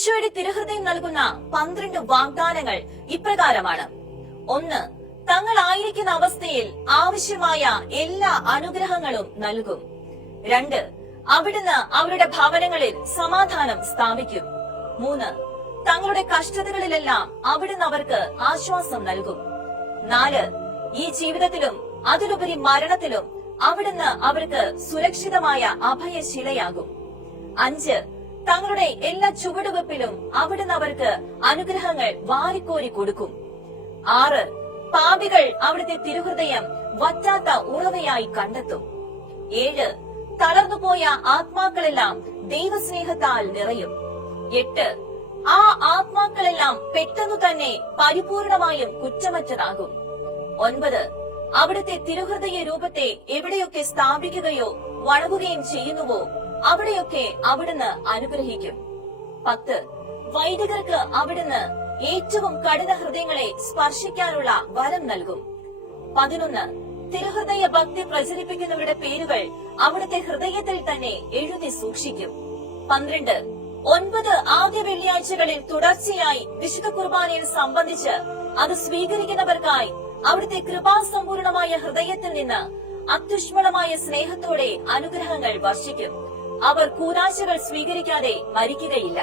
ഈശോയുടെ തിരുഹൃദയം നൽകുന്ന 12 വാഗ്ദാനങ്ങൾ ഇപ്രകാരമാണ്. 1. തങ്ങളായിരിക്കുന്ന അവസ്ഥയിൽ ആവശ്യമായ എല്ലാ അനുഗ്രഹങ്ങളും നൽകും. 2. അവിടുന്ന് അവരുടെ ഭവനങ്ങളിൽ സമാധാനം സ്ഥാപിക്കും. 3. തങ്ങളുടെ കഷ്ടതകളിലെല്ലാം അവിടുന്ന് അവർക്ക് ആശ്വാസം നൽകും. 4. ഈ ജീവിതത്തിലും അതിലുപരി മരണത്തിലും അവിടുന്ന് അവർക്ക് സുരക്ഷിതമായ അഭയശിലയാകും. 5. തങ്ങളുടെ എല്ലാ ചുവടുവെപ്പിലും അവിടുന്ന് അവർക്ക് അനുഗ്രഹങ്ങൾ വാരിക്കോരി കൊടുക്കും. 6. പാപികൾ അവിടുത്തെ തിരുഹൃദയം വറ്റാത്ത ഉറവയായി കണ്ടെത്തും. 7. തളർന്നുപോയ ആത്മാക്കളെല്ലാം ദൈവസ്നേഹത്താൽ നിറയും. 8. ആ ആത്മാക്കളെല്ലാം പെട്ടെന്നു തന്നെ പരിപൂർണമായും കുറ്റമറ്റതാകും. 9. അവിടുത്തെ തിരുഹൃദയ രൂപത്തെ എവിടെയൊക്കെ സ്ഥാപിക്കുകയോ വണങ്ങുകയും ചെയ്യുന്നുവോ അവിടെയൊക്കെ അവിടുന്ന് അനുഗ്രഹിക്കും. 10. വൈദികർക്ക് അവിടുന്ന് ഏറ്റവും കഠിന ഹൃദയങ്ങളെ സ്പർശിക്കാനുള്ള വരം നൽകും. 11. തിരുഹൃദയ ഭക്തി പ്രചരിപ്പിക്കുന്നവരുടെ പേരുകൾ അവിടുത്തെ ഹൃദയത്തിൽ തന്നെ എഴുതി സൂക്ഷിക്കും. 12. 9 ആദ്യ വെള്ളിയാഴ്ചകളിൽ തുടർച്ചയായി വിശുദ്ധ കുർബാനയിൽ സംബന്ധിച്ച് അത് സ്വീകരിക്കുന്നവർക്കായി അവിടുത്തെ കൃപാസമ്പൂർണമായ ഹൃദയത്തിൽ നിന്ന് അത്യുഷ്മളമായ സ്നേഹത്തോടെ അനുഗ്രഹങ്ങൾ വർഷിക്കും. അവർ കൂനാശകൾ സ്വീകരിക്കാതെ മരിക്കുകയില്ല.